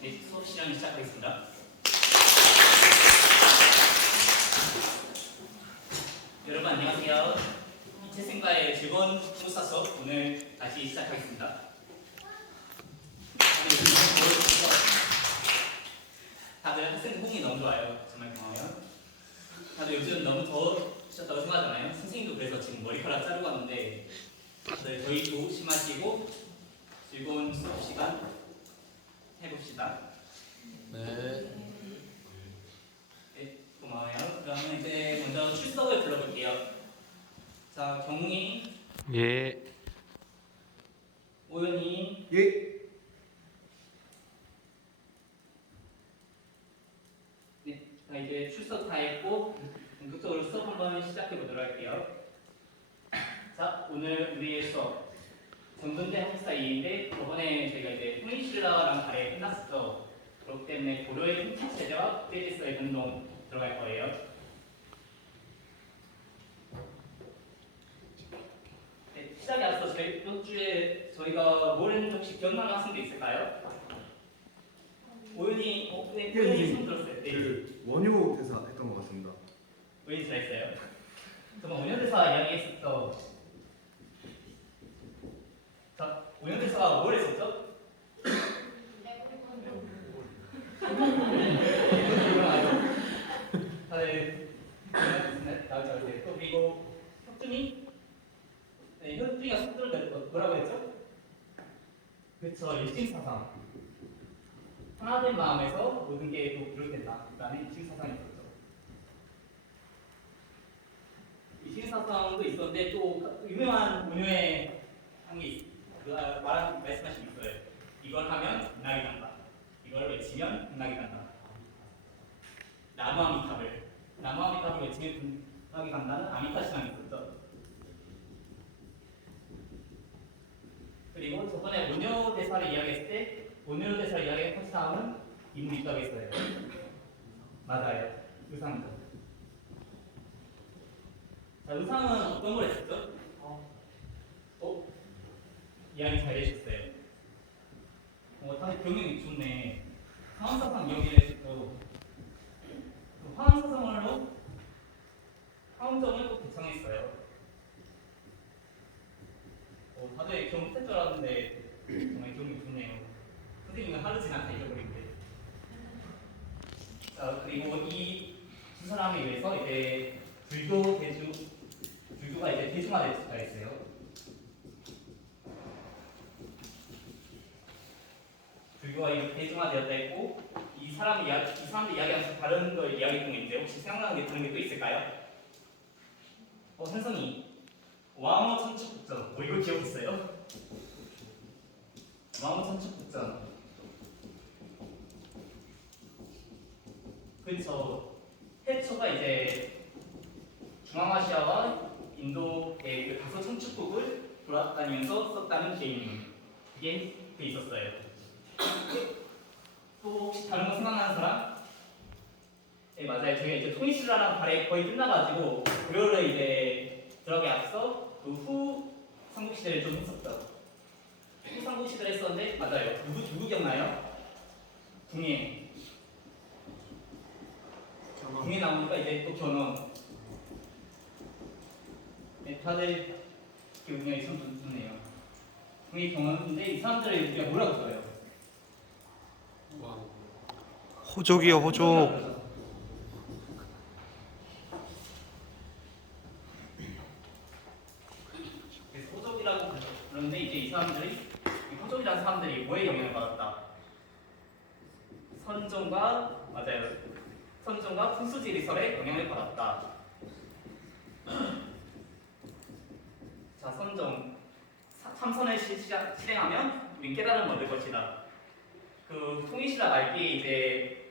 네, 수업 시간 시작하겠습니다. 여러분 안녕하세요. 재생과의 즐거운 공사 수업 오늘 다시 시작하겠습니다. 다들 학생 호응이 너무 좋아요. 정말 고마워요. 다들 요즘 너무 더우셨다고 생각하잖아요. 선생님도 그래서 지금 머리카락 자르고 왔는데 다들 더위도 심하시고 즐거운 수업 시간 해봅시다. 네. 네, 고마워요. 그러면 이제 먼저 출석을 불러볼게요. 자, 경웅이, 예. 오연이, 예. 네, 자 이제 출석 다 했고 본격적으로 수업 한번 시작해 보도록 할게요. 자, 오늘 우리의 수업 정돈대 한국사 2인데 저번에 저희가 이제 통일신라랑 발해 끝났었죠. 그렇기 때문에 고려의 통치체제와 국제질서의 변동 들어갈 거예요. 네, 시작에 앞서 이번 주에 저희가 뭘 했는지 혹시 기억나는 학생도 있을까요? 오연이, 네, 오연이 손 들었어요. 네. 그 원효 대사 했던 것 같습니다. 오연이 잘했어요. 정말 원효대사 이야기했었죠. 자, 오연대사가 뭘 했었죠? 다들 나오지 않으세요? 또 그리고 혁준이? 네, 혁준이가 속도를 뭐라고 했죠? 그쵸, 일심사상. 하나된 마음에서 모든 게 또 비롯된다. 라는 일심사상이 있었죠. 일심사상도 있었는데 또 유명한 문효의 한게 말씀하신 게 있어요. 이걸 하면 은락이 난다. 이걸 외치면 은락이 난다. 나무아미탑을 외치면 은락이 간다는 아미타 신앙이 있었죠. 그리고 저번에 온효 대사를 이야기했을 때 온효 대사를 이야기한 다음은 인물이 있다고 했어요. 맞아요. 의상이죠. 자, 의상은 어떤 걸 했었죠? 이야기 잘 해주셨어요. 다들 기억력이 좋네. 화엄사상 이야기를 했었고 그 화엄사상으로 화엄정을 또 개창했어요. 다들 기억 못할 줄 알았는데 정말 기억력이 좋네요. 선생님은 하루 지나서 잊어버린데. 자, 그리고 이 두 사람에 의해서 이제 불교가 이제 대중화될 수가 있어요. 불교가 이렇게 대중화되었다 했고 이 사람들 이야기하면서 다른 걸 이야기했던 게 있는데 혹시 생각나는 게 다른 게 또 있을까요? 현성이 왕호 천축국전 이거 기억했어요? 왕호 천축국전 그쵸. 태초가 이제 중앙아시아와 인도의 그 다소 천축국을 돌아다니면서 썼다는 개인 이게 있었어요. 또 혹시 다른 거 생각나는 사람? 네, 맞아요. 저희가 이제 통일신라랑 발해 거의 끝나가지고 고려를 이제 들어가기 앞서 그 후 삼국시대를 좀 했었죠. 후 삼국시대를 했었는데 맞아요. 누구 기억나요? 궁예 나오니까 이제 또 견훤. 네, 다들 기억력이 참 좋네요. 궁예 견훤인데 이 사람들을 우리가 뭐라고 불러요? 호족이요, 호족. 그래서 호족이라고 그러는데 이제 이 호족이라는 사람들이 뭐에 영향을 받았다? 선종과 풍수지리설에 영향을 받았다. 자, 선종 참선을 실행하면 우린 깨달음을 얻을 것이다. 그 통일신라 말기에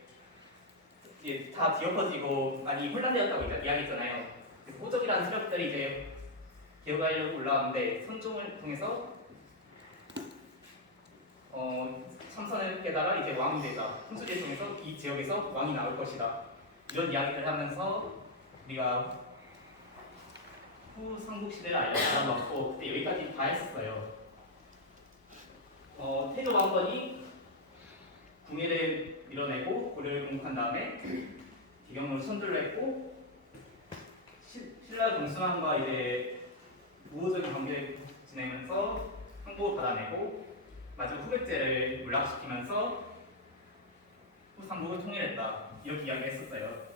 이제 다 뒤엎어지고 많이 혼란되었다고 이야기했잖아요. 그래서 호족이라는 세력들이 이제 기어가려고 올라왔는데 선종을 통해서 참선을 깨달아 이제 왕이 되자. 풍수지를 통해서 이 지역에서 왕이 나올 것이다. 이런 이야기를 하면서 우리가 후 삼국시대를 알려주고 그때 여기까지 다 했었어요. 태조 왕건이 궁예를 밀어내고 고려를 공격한 다음에 기경으로 선두를 했고 신라 동수만과 이제 우호적인 관계를 지내면서 항복을 받아내고 마지막 후백제를 몰락시키면서 후삼국을 통일했다 이렇게 이야기했었어요.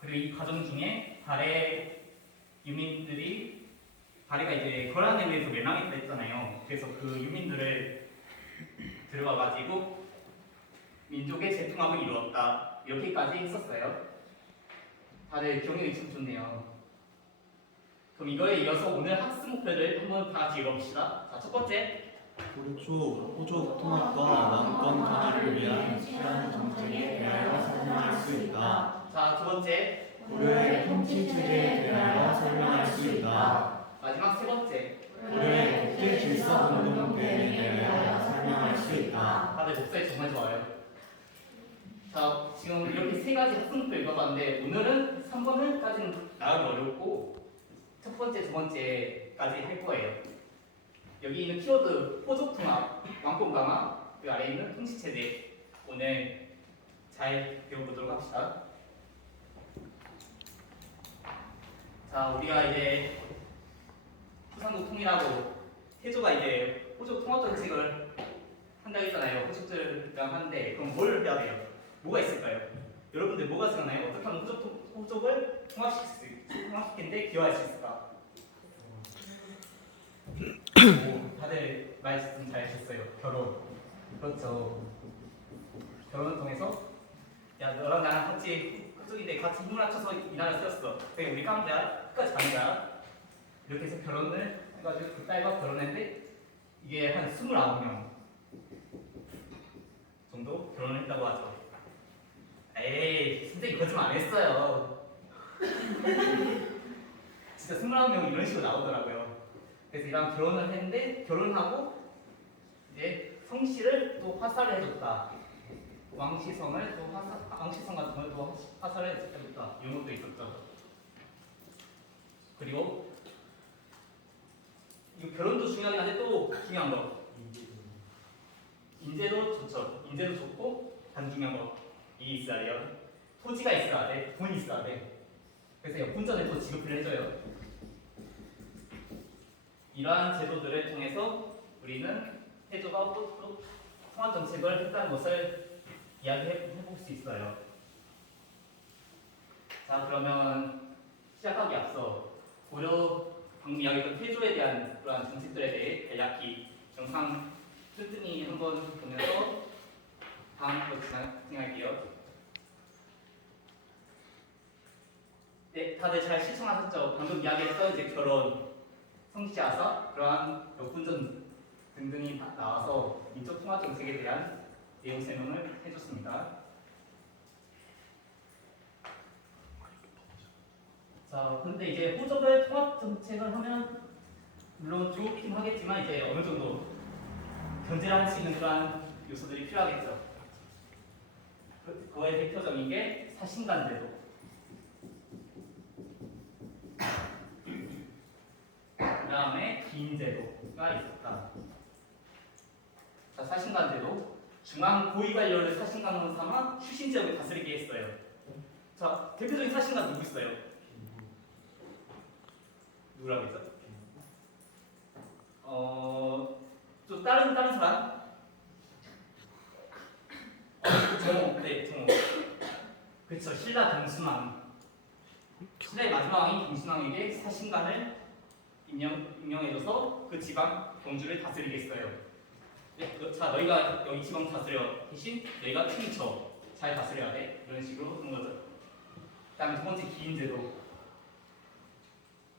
그리고 이 과정 중에 발해 유민들이 발해가 이제 거란에 의해서 멸망했다 했잖아요. 그래서 그 유민들을 들어가가지고 민족의 재통합을 이루었다 이렇게까지 했었어요. 다들 기억력이 참 좋네요. 그럼 이거에 이어서 오늘 학습 목표를 한번 다 같이 읽어봅시다. 자, 첫 번째 고려 초 호족 통합과 왕권 강화를 위한 시한 정책에 대하여 설명할 수 있다. 자, 두 번째 고려의 통치 체제에 대하여 설명할 수 있다. 마지막 세 번째 고려의 국제 질서 공동 대회에 대하여 설명할 수 있다. 다들 목소리 정말 좋아요. 자, 지금 이렇게 세 가지 학습 목표 읽어봤는데 오늘은 3번을까지는 나가기 어렵고 첫 번째, 두 번째까지 할 거예요. 여기 있는 키워드 호족 통합, 왕권 강화, 그 아래에 있는 통치 체제 오늘 잘 배워보도록 합시다. 자, 우리가 이제 후삼국 통일하고 태조가 이제 호족 통합 정책을 한다고 했잖아요. 호족들이랑 하는데 그럼 뭘 해야 돼요? 뭐가 있을까요? 여러분들 뭐가 생각나요? 어떻게 하면 호족을 통합시키는데 기여할 수 있을까? 오, 다들 말씀 잘 하셨어요. 결혼. 그렇죠. 결혼을 통해서 야 너랑 나랑 같이 그쪽인데 같이 힘을 합쳐서 이 나라 세웠어. 그게 우리 깡자야. 끝까지 가는 거야. 이렇게 해서 결혼을 해가지고 그 딸과 결혼했는데 이게 한 29명 정도 결혼을 했다고 하죠. 에이 선생님 거짓말 안 했어요. 진짜 29명이 이런 식으로 나오더라고요. 그래서 이랑 결혼을 했는데 결혼하고 이제 성씨를 또 화살을 해줬다. 왕시성을 또 왕시성 같은 걸 또 화살을 해줬다. 이런 것도 있었죠. 그리고 이 결혼도 중요하긴 한데 또 중요한 거 인재도 좋죠. 인재도 좋고 단 중요한 거 이게 있어야 돼요. 토지가 있어야 돼. 돈이 있어야 돼. 그래서 역분전을 또 지급을 해줘요. 이러한 제도들을 통해서 우리는 태조가 또 통합 정책을 했다는 것을 이야기해 볼 수 있어요. 자, 그러면 시작하기 앞서 고려 방금 이야기했던 태조에 대한 그러한 정책들에 대해 간략히 영상 튼튼히 한번 보면서 다음으로 진행할게요. 네, 다들 잘 시청하셨죠? 방금 이야기했던 이제 결혼, 성씨아사, 그러한 역분전 등등이 나와서 민족 통합 정책에 대한 내용 설명을 해줬습니다. 자, 근데 이제 호족을 통합 정책을 하면 물론 좋긴 하겠지만 이제 어느 정도 견제를 할 수 있는 그러한 요소들이 필요하겠죠. 그거의 대표적인 게 사신간제도. 그 다음에 기인제도가 있었다. 자, 사신간제도. 중앙 고위관료를 사신간으로 삼아 출신지역을 다스리게 했어요. 자, 대표적인 사신간 누구 있어요? 누구라고 했죠? 또 다른 사람? 정호. 네, 정호. 그렇죠. 신라 동순왕. 신라의 마지막 왕인 동순왕에게 사신간을 임명해줘서 그 지방 경주를 다스리게 했어요. 네, 자, 너희가 여기 지방 다스려. 대신 너희가 춤춰. 잘 다스려야 돼. 이런 식으로 하는 거죠. 그다음에 두 번째 기인제도.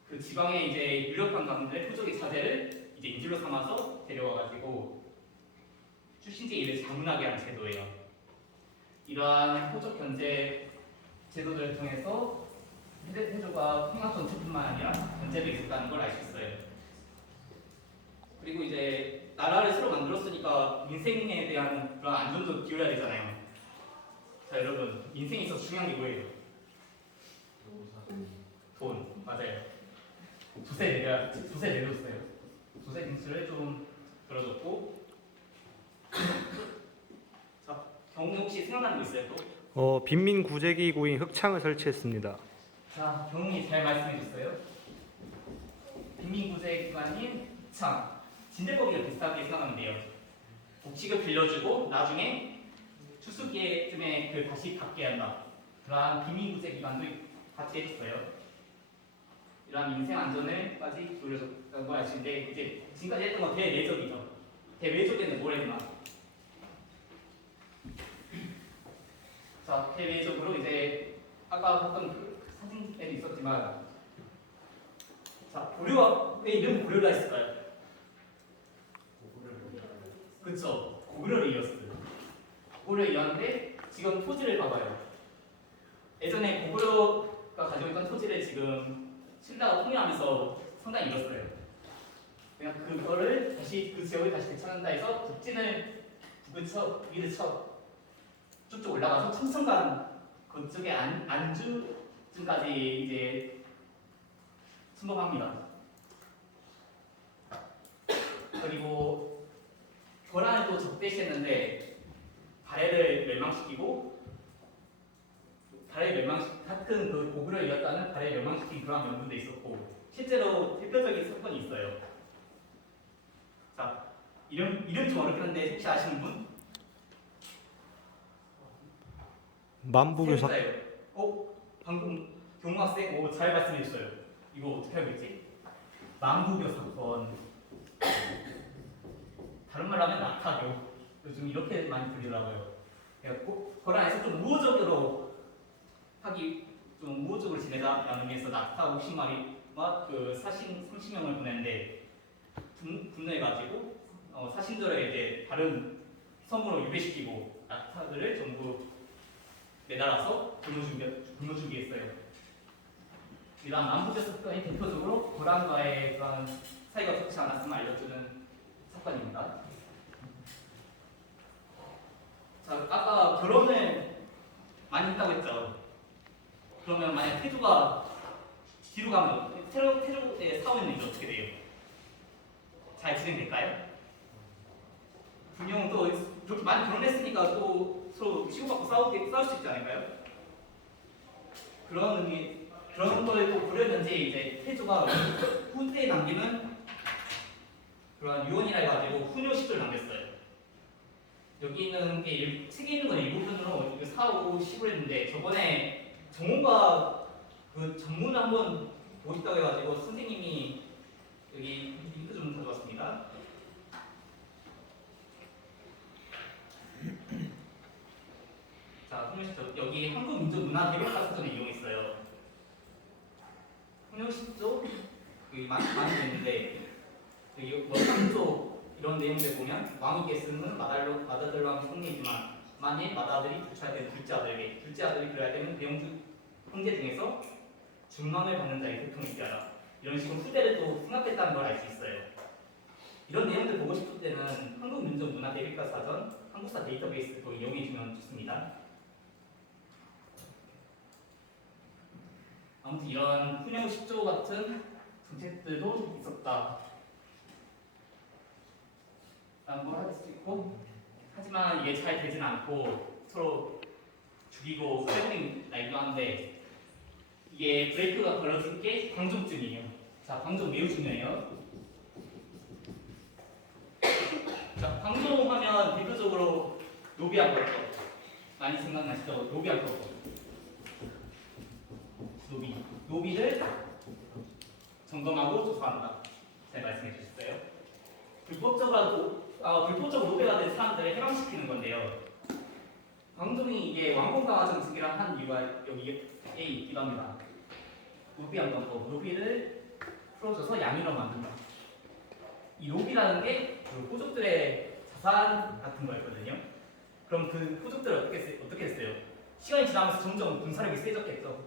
그 지방에 이제 유력한 가문들의 후족의 자제를 이제 인질로 삼아서 데려와가지고 출신지 일을 자문하게 하는 제도예요. 이러한 호족 견제 제도들을 통해서 태조가 통합 정책뿐만 아니라 견제도 있었다는 걸 알 수 있어요. 그리고 이제 나라를 새로 만들었으니까 인생에 대한 그런 안전도 기울여야 되잖아요. 자, 여러분 인생에 있어서 중요한 게 뭐예요? 돈. 맞아요. 두세 내줬어요. 조세 징수를 좀 들어줬고. 자, 경훈 혹시 생각나는 거 있어요 또? 빈민 구제기구인 흑창을 설치했습니다. 자, 경훈이 잘 말씀해 줬어요. 빈민구제기관인 흑창, 진대법이랑 비슷하게 생각하면 돼요. 복직을 빌려주고 나중에 추수기에쯤에 그 다시 갚게 한다. 그러한 빈민구제기관도 같이 해줬어요. 이러한 민생 안전을까지 조려줬다고 할 수 있는데 이제 지금까지 했던 건 대내적이죠. 대외적에는 뭘 했나? 자, 대외적으로 이제 아까 봤던 그 사진에도 있었지만, 자, 고려가 왜 이름 고려라 했을까요? 그렇죠. 고구려를 이었어요. 고구려를 이었는데 지금 토지를 봐봐요. 예전에 고구려가 가지고 있던 토지를 지금 신라가 통일하면서 상당히 잃었어요. 그냥 그거를 다시 그 지역을 다시 되찾는다 해서 북진을 북을 쳐 위를 쳐 쭉쭉 올라가서 청천간 그쪽에 안주쯤까지 이제 침범합니다. 그리고 거란을 또 적대시했는데 발해를 멸망시키고 같은 그 고구려를 이었다는 발해를 멸망시킨 그런 연구도 있었고 실제로 대표적인 사건이 있어요. 자, 이름 좀 어렵긴 한데 혹시 아시는 분? 만부교사 세입자예요. 방금 경학생 잘 말씀해 주셨어요. 이거 어떻게 알고 있지? 만부교 사건. 다른 말로 하면 낙하교. 요즘 이렇게 많이 불리더라고요. 거란에서 좀 우호적으로 지내자라는 의미에서 낙타 50마리와 그 사신 30명을 보냈는데 분노해가지고 사신들을 이제 다른 섬으로 유배시키고 낙타들을 전부 매달아서 굶어주기했어요. 이러한 만부교 사건이 대표적으로 거란과의 그런 사이가 좋지 않았음을 알려주는 사건입니다. 자, 아까 결혼을 많이 했다고 했죠. 그러면 만약 태조가 뒤로 가면 태조의 사원은 이제 어떻게 돼요? 잘 진행될까요? 분명 또 그렇게 많이 결혼했으니까 또 서로 치고받고 싸울 수 있지 않을까요? 그런 걸 또 고려했는지 이제 태조가 후대에 남기는 그런 유언이라 해가지고 훈요식을 남겼어요. 여기 있는 게 책에 있는 건 일부분으로 4, 5, 10을 했는데 저번에 정원과 그 전문을 한번 보고 싶다고 해가지고 선생님이 여기 링크 좀 가져왔습니다. 자, 훈요식조 여기 한국민족문화대백과사전을 이용했어요. 훈요식조 많이 됐는데 여기 뭐 이런 내용들 보면 왕에게 쓰는 마다들 왕의 성리지만 만일 마다들이 부처된 둘째 아들에게 둘째 아들이 그래야 되면 대영 형제 중에서 중망을 받는 자의 교통을 있게 하라. 이런 식으로 후대를 또 생각했다는 걸 알 수 있어요. 이런 내용들 보고 싶을 때는 한국민족문화대백과사전 한국사 데이터베이스도 이용해주면 좋습니다. 아무튼 이런 훈영 10조 같은 정책들도 있었다 라는 걸 할 수 있고, 하지만 이게 잘 되진 않고 서로 죽이고 세븐이 나기도 하는데 이게 브레이크가 걸려진 게 광종쯤이에요. 자, 광종 매우 중요해요. 자, 광종하면 대표적으로 노비안 거죠. 많이 생각나시죠? 노비안 거죠. 노비를 점검하고 조사한다. 잘 말씀해 주셨어요. 불법적으로 노비가 된 사람들을 해방시키는 건데요. 광종이 이게 왕공강화 정책이랑 한 이유가 여기에 있기도 합니다. 노비한 방법, 노비를 풀어줘서 양인으로 만든다. 이 노비라는 게 그 호족들의 자산 같은 거였거든요. 그럼 그 호족들을 어떻게 했어요? 시간이 지나면서 점점 군사력이 세졌겠죠.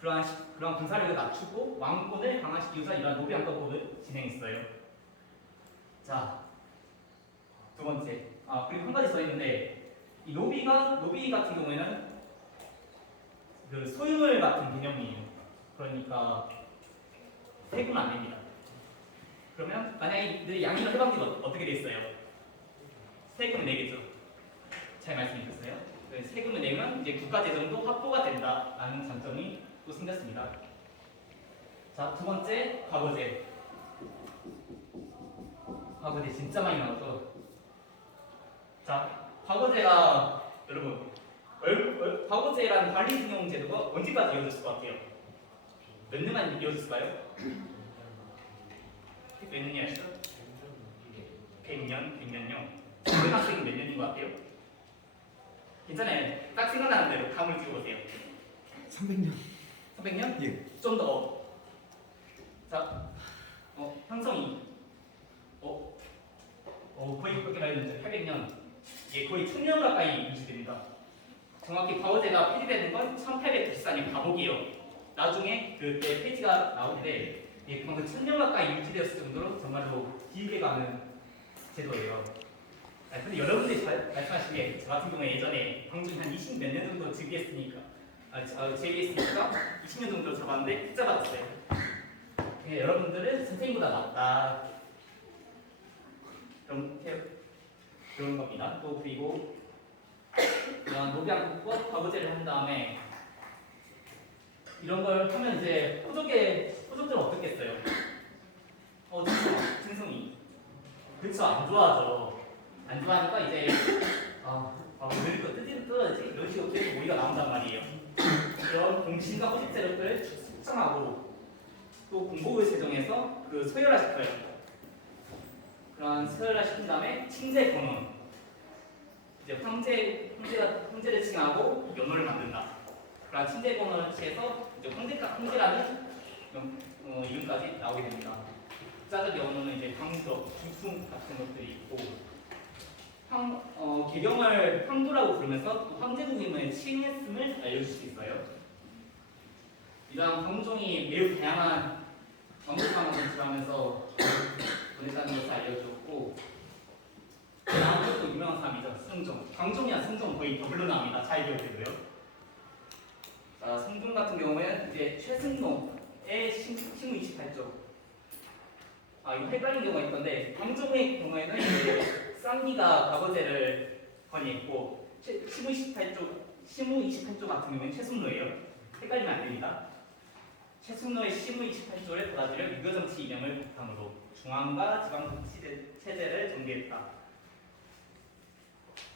그러한 군사력을 낮추고 왕권을 강화시키고자 이러한 노비한 방법을 진행했어요. 자, 두 번째. 그리고 한 가지 더 있는데 이 노비 같은 경우에는 그 소유물 같은 개념이에요. 그러니까 세금 안 냅니다. 그러면 만약에 늘 양이면 해방되면 어떻게 돼 있어요? 세금을 내겠죠. 잘 말씀해 주셨어요. 세금을 내면 이제 국가재정도 확보가 된다라는 장점이 또 생겼습니다. 자, 두 번째 과거제. 과거제 진짜 많이 나왔죠. 자, 과거제가 여러분 과거제라는 관리증용 제도가 언제까지 이어졌을 것 같아요? 몇 년만 이어졌을까요? 몇 년이었죠? 100년? 100년요? 고등학생이 몇 년인 것 같아요? 괜찮아요. 딱 생각나는 대로 감을 찍어보세요. 300년. 300년? 예. 좀 더. 자, 형성이. 거의 그렇게 말했는데 800년. 이게 거의 1000년 가까이 유지됩니다. 정확히 과거제가 폐지되는 건 1894년 가복이에요. 나중에 그때 폐지가 나오는데 이게 그만큼 1000년 가까이 유지되었을 정도로 정말로 길게 가는 제도예요. 근데 여러분들이 말씀하시기에 저 같은 경우에 예전에 광주에 한 20 몇 년 정도 재기했으니까 20년 정도 잡았는데 흑자 받았어요. 여러분들은 선생님보다 낫다. 그런 겁니다. 또 그리고 노비안국법 과거제를 한 다음에 이런 걸 하면 이제 호족들은 어떻겠어요? 증성이. 그렇죠. 안 좋아하죠. 안 좋아하니까 이제 왜 이거 뜯어야지 이런 식으로 계속 오리가 나온단 말이에요. 이런 공신과 호직 세력을 숙성하고 또 공보를 제정해서 그 소멸화시켜요. 그런 소멸화시킨 다음에 칭제 권원. 이제 황제를 칭하고 연호를 만든다. 그런 칭제 권원을 취해서 이제 황제라는 이름까지 나오게 됩니다. 국자적 연호는 이제 황조, 중풍 같은 것들이 있고, 개경을 황도라고 부르면서 또 황제국임을 칭했음을 알려줄 수 있어요. 이러한 황종이 매우 다양한 왕국방을 진출하면서 보냈다는 것을 알려주었고, 다음으로 또 유명한 사람이죠. 승종. 광종이랑 승종 거의 더블로 나옵니다. 잘 기억해두고요. 자, 승종 같은 경우에는 이제 최승종의 시무 28조. 이거 헷갈린 경우가 있던데, 광종의 경우에는 이제 쌍리가 과거제를 건의했고, 시무 28조 같은 경우에는 최순로예요. 헷갈리면 안 됩니다. 최순로의 시무 28조를 받아들여 유교정치 이념을 바탕으로 중앙과 지방정치 체제를 정비했다.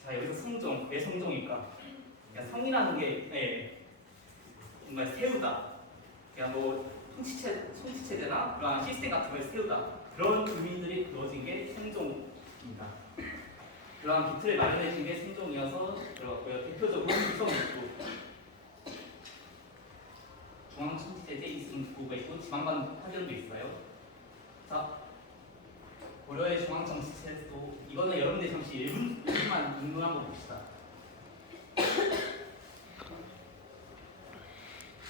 자, 여기서 성종, 왜 성종일까? 성이라는 게 정말 세우다. 통치체제나 그러한 시스템 같은 걸 세우다. 그런 의미들이 그어진 게 성종입니다. 그러한 기틀을 마련해 준 게 성종이어서 그렇고요. 대표적으로 이성육부, 중앙통치체제 이성육부가 있고 지방관 파견도 있어요. 자, 고려의 중앙정치체제도 이거는 여러분들이 잠시 1분만 눈 한번 봅시다.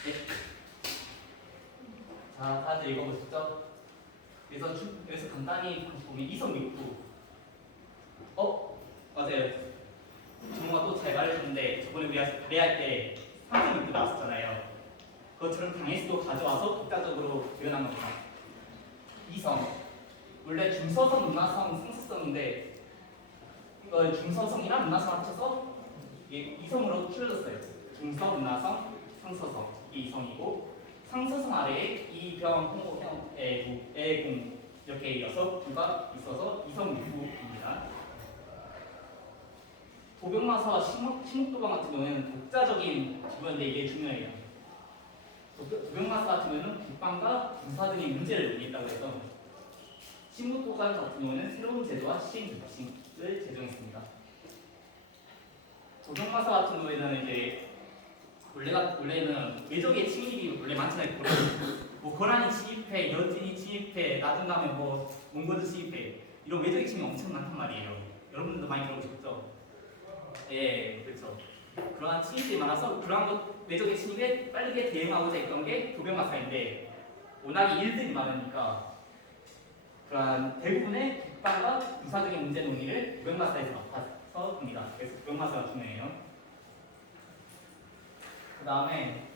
네. 자, 다들 읽어보셨죠? 여기서 간단히 보면 이성육부. 맞아요. 정우가 또 잘 말해줬는데 저번에 우리가 노래할 때 상징육부 나왔었잖아요. 그것처럼 당에서도 가져와서 독자적으로 표현한 겁니다. 이성. 원래 중서성, 문화성, 상서성인데 이걸 중서성이랑 문화성 합쳐서 이성으로 줄여졌어요. 중서, 문화성, 상서성 이 이성이고 상서성 아래에 이병, 홍, 애궁 이렇게 6부가 있어서 이성육부입니다. 도병마사와 신목도방 같은 경우에는 독자적인 부분인데 이게 중요해요. 도병마사 같은 경우에는 국방과 군사 등의 문제를 논의했다고 해서 신목도방 같은 경우에는 새로운 제도와 시행 규칙을 제정했습니다. 도병마사 같은 경우에는 이제 원래는 외적의 침입이 원래 많잖아요. 고란이 침입해, 여진이 침입해, 나중 가면 몽골도 침입해 이런 외적의 침입이 엄청 많단 말이에요. 여러분들도 많이 들어보셨죠? 예, 그렇죠. 그러한 침입들이 많아서 그러한 외적의 침입에 빠르게 대응하고자 했던 게 도병마사인데 워낙에 일들이 많으니까 그러한 대부분의 국방과 군사적인 문제 논의를 도병마사에서 맡아서 합니다. 그래서 도병마사가 중요해요. 그 다음에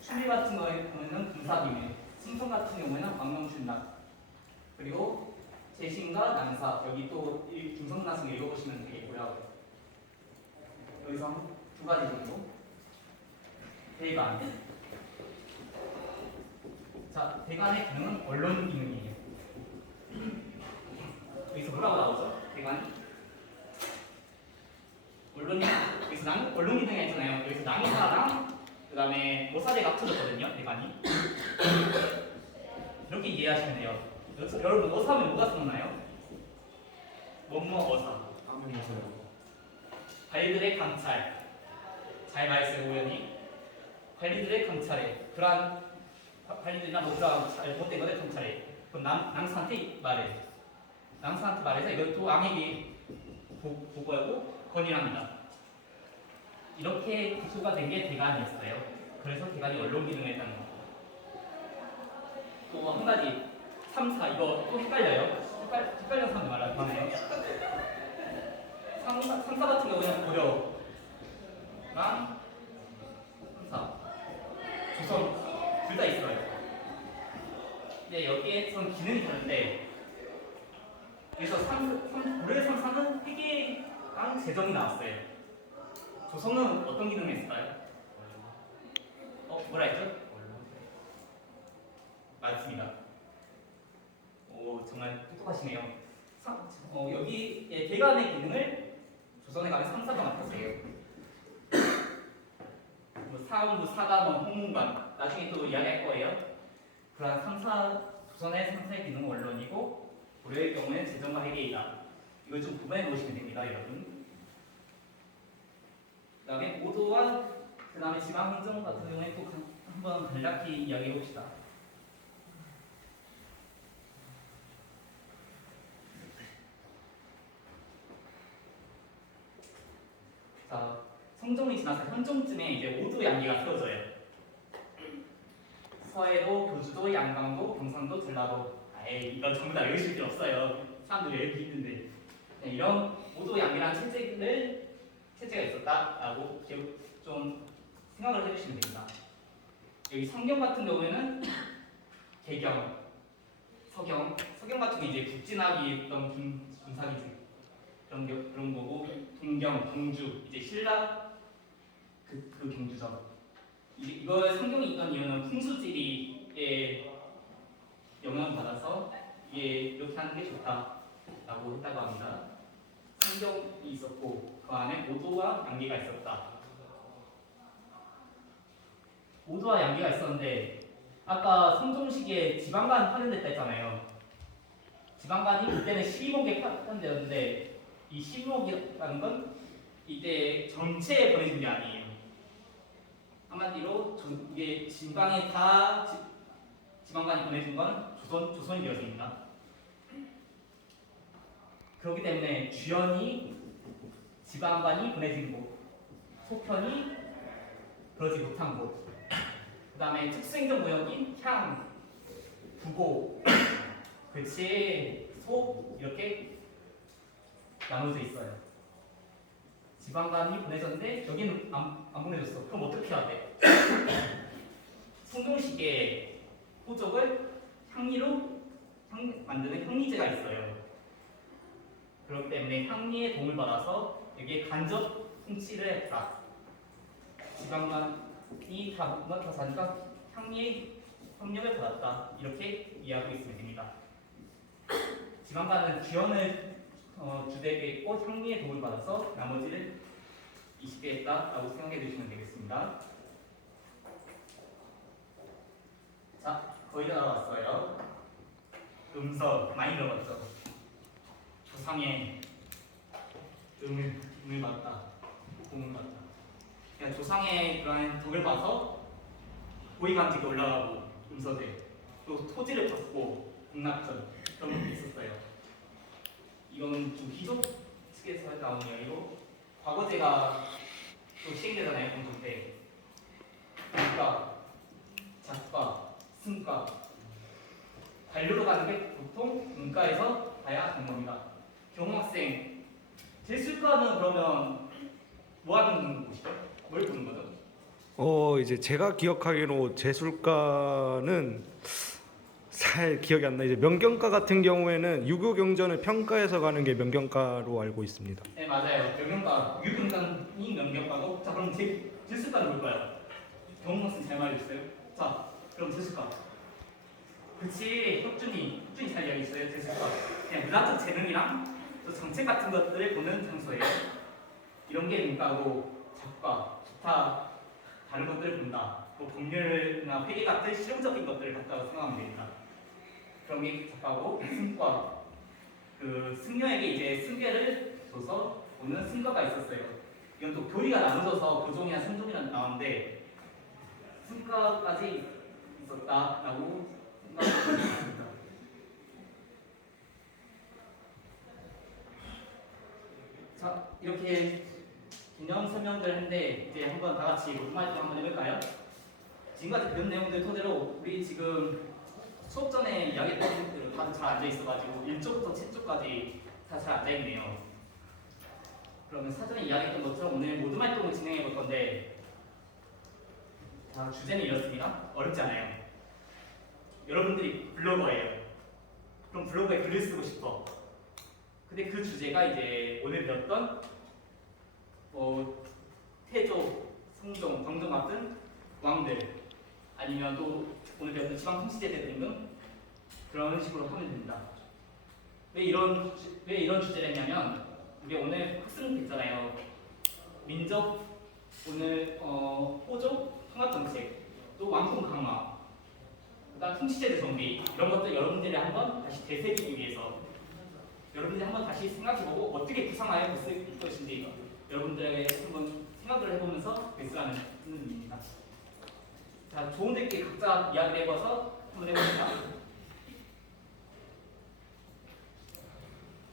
추리 같은 경우에는 군사비밀, 승성 같은 경우에는 왕명춘낙. 그리고 재신과 난사 여기 또 중성난성 읽어보시면 되겠고요. 여기서 두 가지 정도. 대관. 자, 대관의 기능은 언론 기능이에요. 여기서 뭐라고 나오죠? 대관이? 여기서 언론 기능이 있잖아요. 여기서 낭사랑 그 다음에 모사대가 합쳐졌거든요. 대관이. 이렇게 이해하시면 돼요. 여러분 어사하면 뭐가 생각나요? 뭐뭐 어사. 아멘이세요. 관리들의 감찰. 잘 말했어요, 우연히. 관리들의 감찰에 그러한 관리들이나 뭐 그런 잘못된 것에 감찰해. 그럼 낭사한테 말해. 낭사한테 말해서 이것도 왕에게 보고하고 건의합니다. 이렇게 구조가 된 게 대관이었어요. 그래서 대관이 언론 기능을 했다는 거. 또 한 가지 3, 4 이거 또 헷갈려요. 헷갈리는 사람들 많아요. 3, 4 같은 경우는 고려랑 3, 4 조선 둘 다 있어요. 근데 여기에선 기능이 다른데 그래서 고려의 3, 4는 회계랑 재정이 나왔어요. 조선은 어떤 기능을 했을까요? 뭐라 했죠? 맞습니다. 오, 정말 똑똑하시네요. 여기 대관의 기능을 조선에 가면 3, 4가 맡았어요. 뭐 사원부, 사감원, 홍문관 나중에 또 이야기할 거예요. 그러한 3, 4 조선의 3, 4의 기능은 언론이고 고려의 경우에는 재정과 회계이다. 이걸 좀 구분해 놓으시면 됩니다, 여러분. 그 다음에 오도와 그 다음에 지방행정 같은 경우에 또 한번 간략히 이야기해 봅시다. 자, 성종이 지나서 현종쯤에 이제 오도 양기가 세워져요. 서해도, 교주도, 양강도, 경상도, 전라도. 에이, 이건 전부 다 외우실 필요 없어요. 사람들이 외우기 힘든데. 네, 이런 오도 양기라는 체제가 있었다라고 좀 생각을 해주시면 됩니다. 여기 성경 같은 경우에는 개경, 서경 같은 게 이제 국진학이 있던 김사기주 그런 거고, 동경, 경주 이제 신라 그 경주죠. 이걸 성경이 있던 이유는 풍수지리에 영향을 받아서 이게 이렇게 하는 게 좋다라고 했다고 합니다. 성경이 있었고 그 안에 오도와 양기가 있었다. 오도와 양기가 있었는데 아까 성종시기에 지방간 파견됐다 했잖아요. 지방간이 그때는 12목에 파견되었는데 이 12목이라는 건 이때 전체에 보내준 게 아니에요. 한마디로 이게 지방에 다 지방간이 보내준 건 조선이 되었습니다. 그렇기 때문에 주연이 지방간이 보내진 곳, 소편이 그러지 못한 곳, 그 다음에 특수행정 구역인 향, 부고, 그치, 소 이렇게 나눠져 있어요. 지방간이 보내졌는데 여기는 안 보내졌어. 그럼 어떻게 해야 돼? 성종시기에 호족을 향리로 만드는 향리제가 있어요. 그렇기 때문에 향리의 도움을 받아서 여기에 간접 통치를 했다. 지방간이 다 뭔가 다 자니까 향리의 협력을 받았다. 이렇게 이해하고 있으면 됩니다. 지방간은 주연을 주되게 했고 향리의 도움을 받아서 나머지를 20개 했다라고 생각해 주시면 되겠습니다. 자, 거의 다 나왔어요. 음서 많이 들어봤죠? 조상의 음을 받다, 공을 받다. 그냥 조상의 그런 덕을 봐서 고위관직에 올라가고 음서대, 또 토지를 받고 공납전 그런 게 있었어요. 이건 좀 귀족 측에서 나온 이야기로 과거제가 또 시행되잖아요. 공정 때 국가, 작가, 승가 관료로 가는 게 보통 문과에서 가야 하는 겁니다. 경호학생 재술과는 그러면 뭐 하는 곳이죠? 뭘 보는 거죠? 이제 제가 기억하기로 재술가는 잘 기억이 안 나. 이제 명경가 같은 경우에는 유교 경전을 평가해서 가는 게 명경가로 알고 있습니다. 네 맞아요. 명경가, 유경강이 명경가고 자 그럼 질수가는 뭘까요? 경홍학생 잘 말해주세요. 자 그럼 질수가. 그치 혁준이 잘 이야기했어요. 질수가 그냥 문화적 재능이랑 또 정책 같은 것들을 보는 장소예요. 이런 게 문과고 작가, 기타 다른 것들을 본다. 뭐 법률이나 회계 같은 실용적인 것들을 갖다가 생각하면 됩니다. 그런 게 작가고 승과 그 승려에게 이제 승계를 줘서 오는 승가가 있었어요. 이건 또 교리가 나눠져서 교종이나 선종이나 나오는데 승가까지 있었다라고 생각합니다. 자 이렇게 개념 설명들 했는데 이제 한번 다 같이 로드마이프 한번 해볼까요? 지금까지 배운 내용들 토대로 우리 지금 수업 전에 이야기했던 대로 다들 잘 앉아 있어가지고 1조부터 7조까지 다 잘 앉아 있네요. 그러면 사전에 이야기했던 것처럼 오늘 모든 활동을 진행해 볼 건데 자 주제는 이렇습니다. 어렵지 않아요. 여러분들이 블로거예요. 그럼 블로그에 글을 쓰고 싶어. 근데 그 주제가 이제 오늘 배웠던 태조, 성종, 광종 같은 왕들 아니면 또 오늘 배웠던 지방 통치제들 등 그런 식으로 하면 됩니다. 왜 이런 주제를 했냐면 우리 오늘 학생 됐잖아요. 민족 오늘 호족 통합정책 또 왕권 강화 그다음 통치제도 정비 이런 것들 여러분들이 한번 다시 되새기기 위해서 여러분들이 한번 다시 생각해보고 어떻게 구상하여 볼 수 있을 것인지 여러분들에게 한번 생각을 해보면서 베스라는 의미입니다. 자, 좋은들끼리 각자 이야기를 해봐서 한번 해봅시다.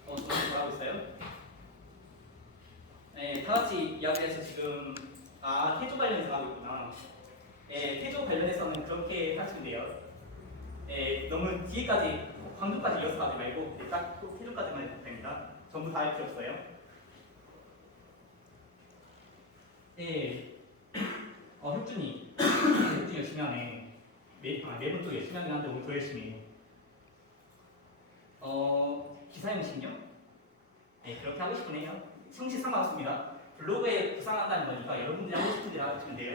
저는 뭐라고 있어요? 네, 다 같이 이야기해서 지금 태조 관련해서 하고 있구나. 네, 태조 관련해서는 그렇게 하시면 돼요. 네, 너무 뒤에까지 광주까지 이어서 가지 말고 딱 태조까지만 해도 됩니다. 전부 다 할 필요 없어요. 네, 혁준이 열심히 하네. 매번 또 열심히 하긴 한데 오늘 더 열심히 해요. 기사용신료? 네, 그렇게 하고 싶으네요. 성실 상관없습니다. 블로그에 구상한다는 거니까 여러분들이 하고 싶은 대로 하시면 돼요.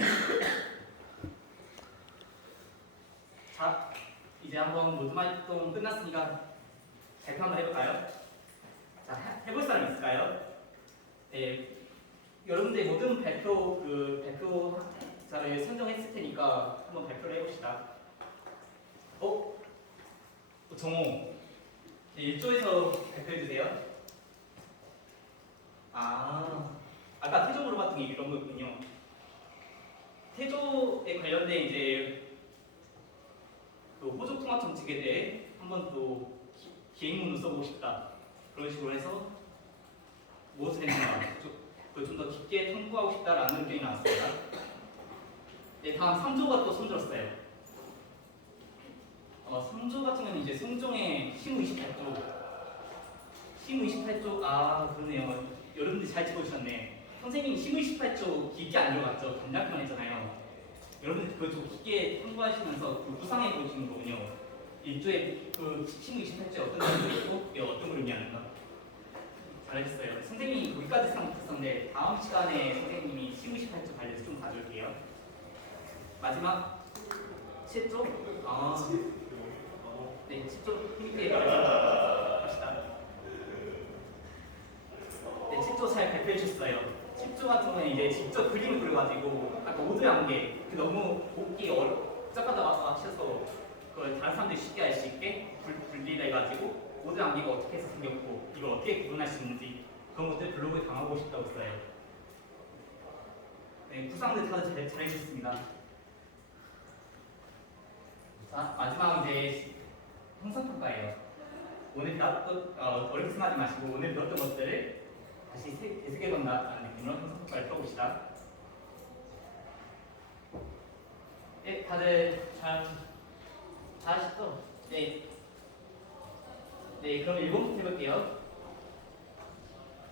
자, 이제 한번 모든 활동 끝났으니까 발표 한번 해볼까요? 자, 해볼 사람 있을까요? 네, 여러분들 모든 발표자를 선정했을 테니까 한번 발표를 해봅시다. 정호. 네, 1조에서 발표해주세요. 아까 태조 물어봤던 게 이런 거군요. 태조에 관련된 이제 그 호족 통합 정책에 대해 한번 또 기획문을 써보고 싶다. 그런 식으로 해서 무엇을 했는가 그걸 좀 더 깊게 탐구하고 싶다라는 의견이 나왔습니다. 네, 다음 3조가 또 손들었어요. 3조 같은 경우는 이제 성종의 시무 28조. 시무 28조, 그러네요. 여러분들 잘 찍어주셨네. 선생님이 시무 28조 깊게 안 들어갔죠. 단락만 했잖아요. 여러분들 그걸 좀 깊게 탐구하시면서 구상해 보시는 거군요. 1조의 그 시무 28조에 어떤 내용이 있고 이게 어떤 걸 의미하는가. 잘하셨어요. 선생님이 거기까지 생각 못했었는데 다음 시간에 선생님이 시무 28조 관련해서 좀 봐줄게요. 마지막 7조? 네, 10조 힘있게 합시다. 네, 10조 잘 발표해 주셨어요. 10조 같은 경우는 이제 직접 그림을 그려가지고 아까 5조 양계 너무 보기 복잡하다고 하셔서 그걸 다른 사람들이 쉽게 알 수 있게 분리해가지고 5조 양계가 어떻게 해서 생겼고 이걸 어떻게 구분할 수 있는지 그런 것들 블로그에 담아보고 싶다고 써요. 네, 구상들 다들 잘 해주셨습니다. 자, 마지막 이제 형성평가예요. 오늘 어렵게 생각하지 마시고 오늘 배웠던 것들을 다시 되새겨본다라는 느낌으로 형성평가를 풀어봅시다. 네, 다들 잘하셨죠? 네. 네, 그럼 1번부터 해볼게요.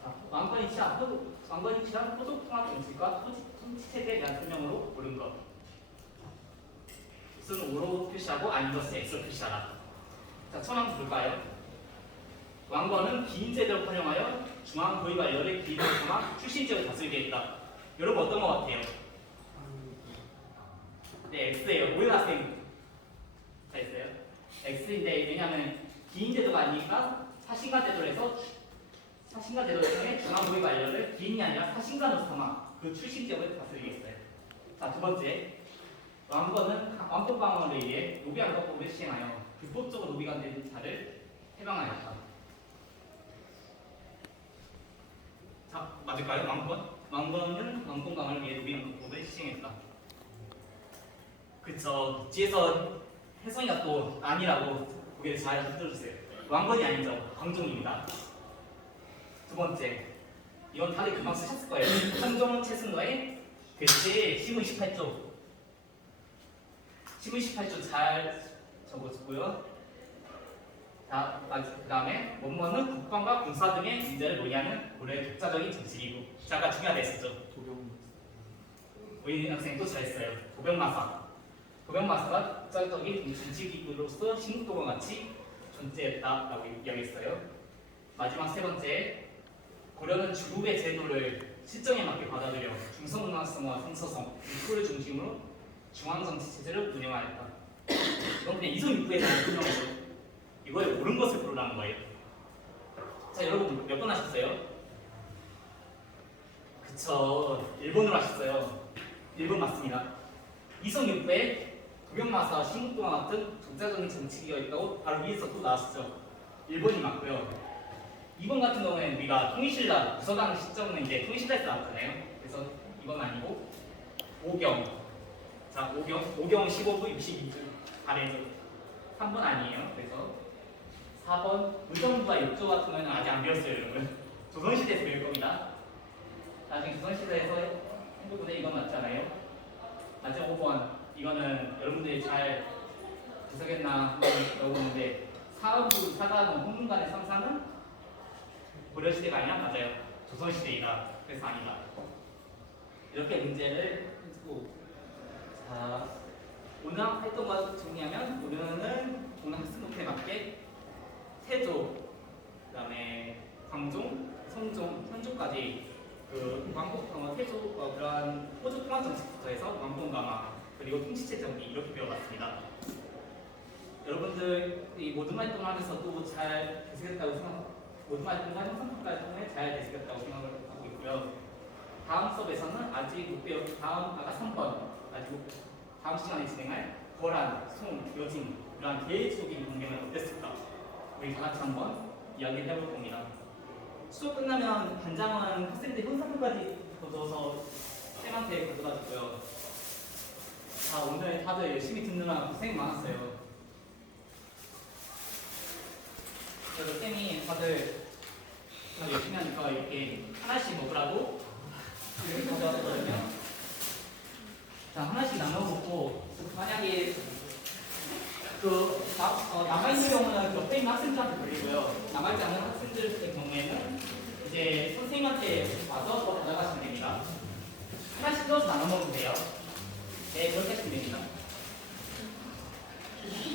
자, 왕권이 취한 호족 통합 정책과 통치체제에 대한 설명으로 옳은 것. X는 O로 표시하고 아닌 것은 X로 표시하라. 자, 처음 한번 볼까요? 왕건은 긴 제도를 활용하여 중앙 고위 관료를 기인을 삼아 출신 지역을 다스리게 했다. 여러분 어떤 것 같아요? 네, X예요. 모든 학생 잘했어요. X인데 왜냐하면 기인 제도가 아니니까 사신관 제도를 해서 사신관 제도를 통해 중앙 고위 관료를 기인이 아니라 사신관으로 삼아 그 출신 지역을 다스리게 했어요. 자, 두 번째. 왕건은 왕권 방어를 위해 노비 안건법을 시행하여 불법적으로 노비가 된 자를 해방하였다. 자, 맞을까요? 왕건? 왕건은 왕권 강화를 위해 노비 안건법을 시행했다. 그쵸. 뒤에서 혜성이가 또 아니라고 고개를 잘 흔들어주세요. 왕건이 아니죠. 광종입니다. 두 번째. 이건 다들 금방 쓰셨을 거예요. 황종 최순거의 글씨 시문 18조. 시문 18조 잘 적어주고요. 자, 그 다음에 원문은 국방과 군사 등의 문제를 논의하는 고려의 독자적인 정치기구. 잠깐 중요하다 했었죠. 우리 학생이 또 잘했어요. 도병마사. 도병마사가 독자적인 정치기구로서 신국도와 같이 존재했다라고 이야기했어요. 마지막 세 번째. 고려는 중국의 제도를 실정에 맞게 받아들여 중성문화성과 성서성, 육부를 중심으로 중앙정치 체제를 운영하였다. 이건 그냥 이성육부에서 운영해서 이거에 옳은 것을 고르라는 거예요. 자, 여러분 몇 번 하셨어요? 그쵸, 1번으로 하셨어요. 1번 맞습니다. 이성육부에 도경마사, 신국도와 같은 독자적인 정치기가 있다고 바로 위에서 또 나왔었죠. 1번이 맞고요. 2번 같은 경우에는 우리가 통일신라 부서당 시점은 이제 통일신라에서 나왔잖아요. 그래서 이건 아니고 오경. 자, 오경 15부 62주 아래죠. 3번 아니에요. 그래서 4번 의정부와 육조 같은 경우는 아직 안 배웠어요, 여러분. 조선시대에서 배울 겁니다. 나중에 조선시대에서 해보는데 이건 맞잖아요. 마지막 5번 이거는 여러분들이 잘 해석했나 한번 배워보는데 사업부 사단은 홍문관의 삼사는 고려시대가 아니라 맞아요. 조선시대이다. 그래서 아니다. 이렇게 문제를 해주고 자, 오늘 했던 것 정리하면 오늘 학습 목표에 맞게 태조, 그 다음에 광종, 성종, 현종까지 그 왕국 태조 그러한 호주 통합 정책부터 해서 왕권 강화 그리고 통치체 정비 이렇게 배워봤습니다. 여러분들 이 모든 활동을 하면서 또 잘 되시겠다고 모든 활동과 형성평가 활동에 잘 되시겠다고 생각을 하고 있고요. 다음 수업에서는 아직 못 배운 아까 3번 다음 시간에 진행할 거란, 송, 여진 이러한 계획적인 관계는 어땠을까? 우리 다 같이 한번 이야기를 해볼 겁니다. 수업 끝나면 반장은 학생들 형성평까지 거둬서 쌤한테 가져다 주고요. 자, 오늘 다들 열심히 듣느라 고생 많았어요. 그래서 쌤이 다들 열심히 하니까 이렇게 하나씩 먹으라고 이렇게 가져왔거든요. 자, 하나씩 나눠 먹고 만약에 남아있는 경우는 옆에 있는 학생들한테 돌리고요. 남아있지 않은 학생들의 경우에는 이제 선생님한테 와서 더 가져가시면 됩니다. 하나씩 넣어서 나눠 먹으면 돼요. 네, 그렇게 하시면 됩니다.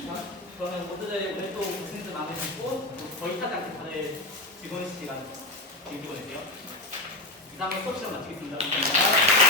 자, 그러면 모두들 오늘 또 고생들 많으시고 거의 하지 않게 다들 즐거운 시간 즐기고 계세요. 이 다음에 수업 시간 마치겠습니다. 감사합니다.